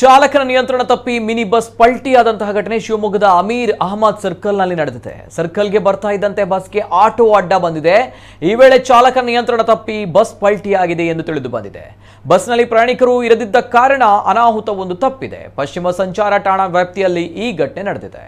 ಚಾಲಕನ ನಿಯಂತ್ರಣ ತಪ್ಪಿ ಮಿನಿ ಬಸ್ ಪಲ್ಟಿಯಾದಂತಹ ಘಟನೆ ಶಿವಮೊಗ್ಗದ ಅಮೀರ್ ಅಹಮದ್ ಸರ್ಕಲ್ನಲ್ಲಿ ನಡೆದಿದೆ. ಸರ್ಕಲ್ಗೆ ಬರ್ತಾ ಇದ್ದಂತೆ ಬಸ್ಗೆ ಆಟೋ ಅಡ್ಡ ಬಂದಿದೆ. ಈ ವೇಳೆ ಚಾಲಕನ ನಿಯಂತ್ರಣ ತಪ್ಪಿ ಬಸ್ ಪಲ್ಟಿಯಾಗಿದೆ ಎಂದು ತಿಳಿದು ಬಂದಿದೆ. ಬಸ್ನಲ್ಲಿ ಪ್ರಯಾಣಿಕರು ಇರದಿದ್ದ ಕಾರಣ ಅನಾಹುತವೊಂದು ತಪ್ಪಿದೆ. ಪಶ್ಚಿಮ ಸಂಚಾರ ಠಾಣಾ ವ್ಯಾಪ್ತಿಯಲ್ಲಿ ಈ ಘಟನೆ ನಡೆದಿದೆ.